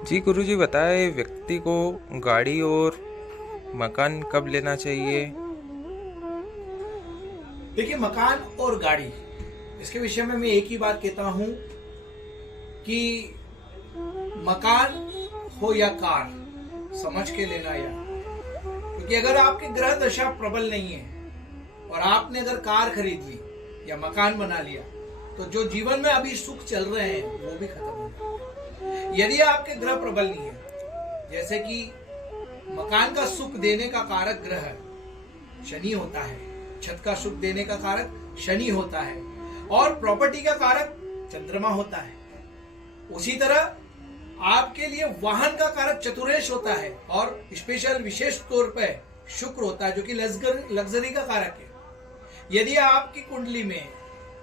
जी गुरुजी बताएं व्यक्ति को गाड़ी और मकान कब लेना चाहिए? देखिए, मकान और गाड़ी, इसके विषय में मैं एक ही बात कहता हूं कि मकान हो या कार, समझ के लेना। या क्योंकि अगर आपकी ग्रह दशा प्रबल नहीं है और आपने अगर कार खरीद ली या मकान बना लिया, तो जो जीवन में अभी सुख चल रहे हैं वो भी खत्म हो जाएंगे। यदि आपके ग्रह प्रबल नहीं है, जैसे कि मकान का सुख देने का कारक ग्रह शनि होता है, छत का सुख देने का कारक शनि होता है, और प्रॉपर्टी का कारक चंद्रमा होता है। उसी तरह आपके लिए वाहन का कारक चतुरेश होता है और स्पेशल विशेष तौर पर शुक्र होता है, जो कि लग्जरी का कारक है। यदि आपकी कुंडली में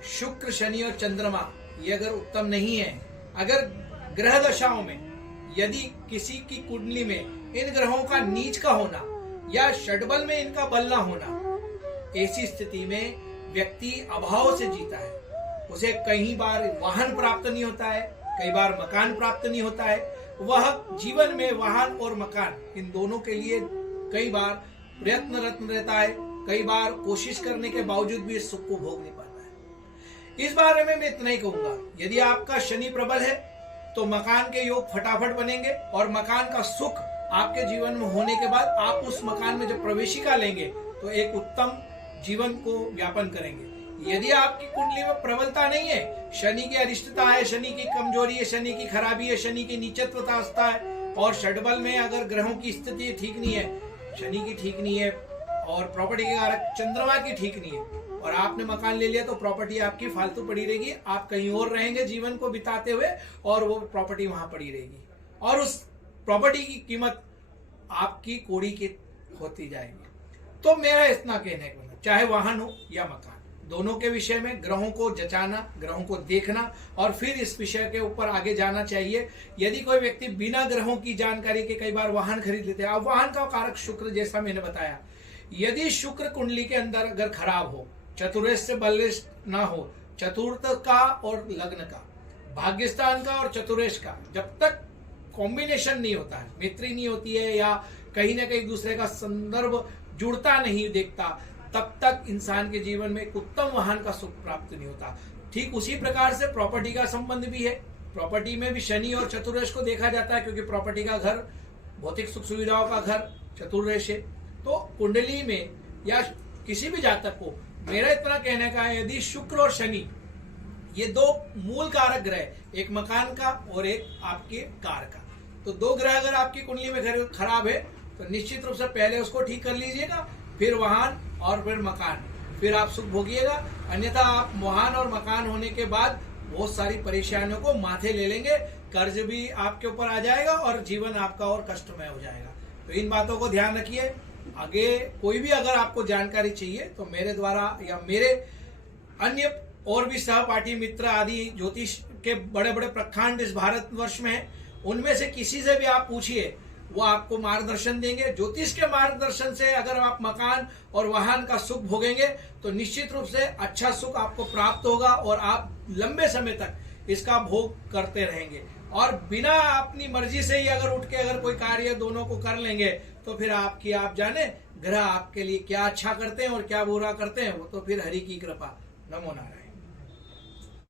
शुक्र, शनि और चंद्रमा ये अगर उत्तम नहीं है, अगर ग्रह दशाओं में यदि किसी की कुंडली में इन ग्रहों का नीच का होना या षड्बल में इनका बल ना होना, ऐसी स्थिति में व्यक्ति अभाव से जीता है। उसे कई बार वाहन प्राप्त नहीं होता है, कई बार मकान प्राप्त नहीं होता है। वह जीवन में वाहन और मकान इन दोनों के लिए कई बार प्रयत्नरत रहता है, कई बार कोशिश करने के बावजूद भी इस सुख को भोग नहीं पाता है। इस बारे में मैं इतना ही कहूंगा, यदि आपका शनि प्रबल है तो मकान के योग फटाफट बनेंगे और मकान का सुख आपके जीवन में होने के बाद आप उस मकान में जब प्रवेशिका लेंगे तो एक उत्तम जीवन को व्यापन करेंगे। यदि आपकी कुंडली में प्रबलता नहीं है, शनि की अरिष्टता है, शनि की कमजोरी है, शनि की खराबी है, शनि की नीचत्वता है, और षड्बल में अगर ग्रहों की स्थिति ठीक नहीं है, शनि की ठीक नहीं है और प्रॉपर्टी के कारक चंद्रमा की ठीक नहीं है, और आपने मकान ले लिया, तो प्रॉपर्टी आपकी फालतू पड़ी रहेगी। आप कहीं और रहेंगे जीवन को बिताते हुए और वो प्रॉपर्टी वहां पड़ी रहेगी, और उस प्रॉपर्टी की कीमत आपकी कोड़ी की होती जाएगी। तो मेरा इतना कहने का मतलब, चाहे वाहन हो या मकान, दोनों के विषय में ग्रहों को जचाना, ग्रहों को देखना और फिर इस विषय के ऊपर आगे जाना चाहिए। यदि कोई व्यक्ति बिना ग्रहों की जानकारी के कई बार वाहन खरीद लेते हैं, अब वाहन का कारक शुक्र, जैसा मैंने बताया, यदि शुक्र कुंडली के अंदर अगर खराब हो, चतुर्थ से बलिष्ठ ना हो, चतुर्थ का और लग्न का, भाग्यस्थान का और चतुरेश का जब तक कॉम्बिनेशन नहीं होता है, मैत्री नहीं होती है या कहीं ना कहीं दूसरे का संदर्भ जुड़ता नहीं देखता, तब तक इंसान के जीवन में एक उत्तम वाहन का सुख प्राप्त नहीं होता। ठीक उसी प्रकार से प्रॉपर्टी का संबंध भी है। प्रॉपर्टी में भी शनि और चतुर्दश को देखा जाता है, क्योंकि प्रॉपर्टी का घर भौतिक सुख सुविधाओं का घर चतुर्दश है। तो कुंडली में या किसी भी जातक को मेरा इतना कहने का है, यदि शुक्र और शनि ये दो मूल कारक ग्रह, एक मकान का और एक आपके कार का, तो दो ग्रह अगर आपकी कुंडली में खराब है तो निश्चित रूप से पहले उसको ठीक कर लीजिएगा, फिर वाहन और फिर मकान, फिर आप सुख भोगिएगा। अन्यथा आप वाहन और मकान होने के बाद बहुत सारी परेशानियों को माथे ले लेंगे, कर्ज भी आपके ऊपर आ जाएगा और जीवन आपका और कष्टमय हो जाएगा। तो इन बातों को ध्यान रखिए। आगे कोई भी अगर आपको जानकारी चाहिए तो मेरे द्वारा या मेरे अन्य और भी सहपाठी मित्र आदि ज्योतिष के बड़े बड़े प्रखंड इस भारतवर्ष में हैं, उनमें से किसी से भी आप पूछिए, वो आपको मार्गदर्शन देंगे। ज्योतिष के मार्गदर्शन से अगर आप मकान और वाहन का सुख भोगेंगे तो निश्चित रूप से अच्छा सुख आपको प्राप्त होगा और आप लंबे समय तक इसका भोग करते रहेंगे। और बिना अपनी मर्जी से ही अगर उठ के अगर कोई कार्य दोनों को कर लेंगे तो फिर आपकी आप जाने ग्रह आपके लिए क्या अच्छा करते हैं और क्या बुरा करते हैं, वो तो फिर हरि की कृपा। नमो नारायण।